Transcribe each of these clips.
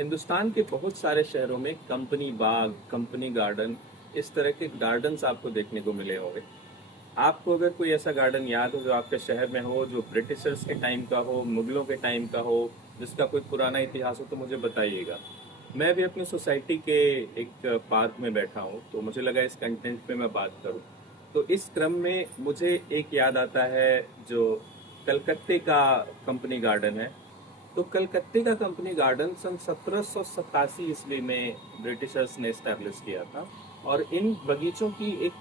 हिंदुस्तान के बहुत सारे शहरों में कंपनी बाग, कंपनी गार्डन, इस तरह के गार्डन्स आपको देखने को मिले होंगे। आपको अगर कोई ऐसा गार्डन याद हो जो आपके शहर में हो, जो ब्रिटिशर्स के टाइम का हो, मुगलों के टाइम का हो, जिसका कोई पुराना इतिहास हो, तो मुझे बताइएगा। मैं भी अपनी सोसाइटी के एक पार्क में बैठा हूँ, तो मुझे लगा इस कंटेंट पे मैं बात करूँ। तो इस क्रम में मुझे एक याद आता है, जो कलकत्ते का कंपनी गार्डन है। तो कलकत्ते का कंपनी गार्डन सन 1787 ईस्वी में ब्रिटिशर्स ने इस्टेब्लिश किया था। और इन बगीचों की एक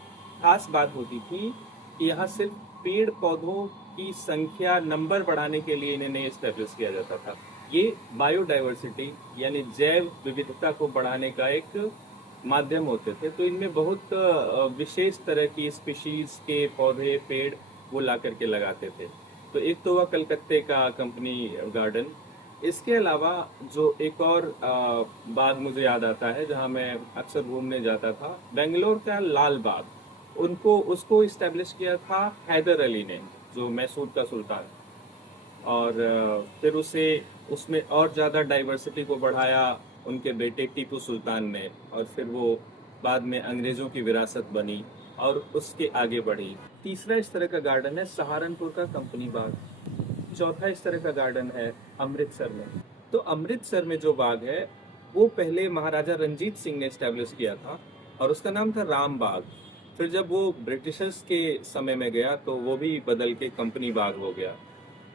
खास बात होती थी कि यहाँ सिर्फ पेड़ पौधों की संख्या, नंबर बढ़ाने के लिए इन्हें इस्टेब्लिश किया जाता था। ये बायोडाइवर्सिटी यानी जैव विविधता को बढ़ाने का एक माध्यम होते थे। तो इनमें बहुत विशेष तरह की स्पीशीज के पौधे, पेड़ वो ला करके लगाते थे। तो एक तो हुआ कलकत्ते का कंपनी गार्डन। इसके अलावा जो एक और बाग मुझे याद आता है, जहाँ मैं अक्सर घूमने जाता था, बेंगलोर का लाल बाग। उनको उसको इस्टेब्लिश किया था हैदर अली ने, जो मैसूर का सुल्तान। और फिर उसे उसमें और ज़्यादा डाइवर्सिटी को बढ़ाया उनके बेटे टीपू सुल्तान ने। और फिर वो बाद में अंग्रेज़ों की विरासत बनी और उसके आगे बढ़ी। तीसरा इस तरह का गार्डन है सहारनपुर का कंपनी बाग। चौथा इस तरह का गार्डन है अमृतसर में। तो अमृतसर में जो बाग है, वो पहले महाराजा रंजीत सिंह ने स्टैब्लिश किया था और उसका नाम था राम बाग। फिर जब वो ब्रिटिशर्स के समय में गया तो वो भी बदल के कंपनी बाग हो गया।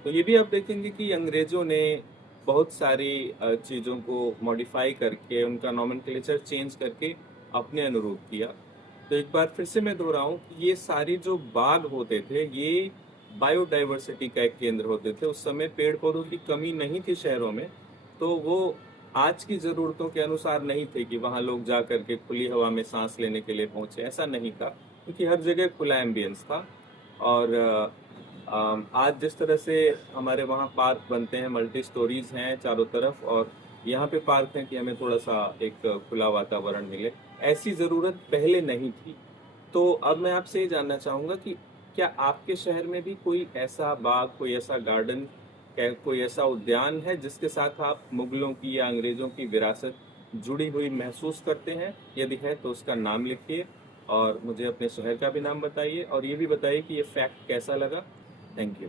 तो ये भी आप देखेंगे कि अंग्रेज़ों ने बहुत सारी चीज़ों को मॉडिफाई करके, उनका नॉमेनक्लेचर चेंज करके अपने अनुरूप किया। तो एक बार फिर से मैं दोहराऊं कि ये सारी जो बाग होते थे, ये बायोडाइवर्सिटी का एक केंद्र होते थे। उस समय पेड़ पौधों की कमी नहीं थी शहरों में, तो वो आज की ज़रूरतों के अनुसार नहीं थे कि वहाँ लोग जा करके खुली हवा में सांस लेने के लिए पहुँचे। ऐसा नहीं था, क्योंकि हर जगह खुला एम्बियंस था। और आज जिस तरह से हमारे वहाँ पार्क बनते हैं, मल्टी स्टोरीज हैं चारों तरफ, और यहाँ पे पार्क है कि हमें थोड़ा सा एक खुला वातावरण मिले, ऐसी ज़रूरत पहले नहीं थी। तो अब मैं आपसे ये जानना चाहूँगा कि क्या आपके शहर में भी कोई ऐसा बाग, कोई ऐसा गार्डन, कोई ऐसा उद्यान है जिसके साथ आप मुगलों की या अंग्रेज़ों की विरासत जुड़ी हुई महसूस करते हैं? यदि है तो उसका नाम लिखिए और मुझे अपने शहर का भी नाम बताइए, और ये भी बताइए कि ये फैक्ट कैसा लगा। Thank you.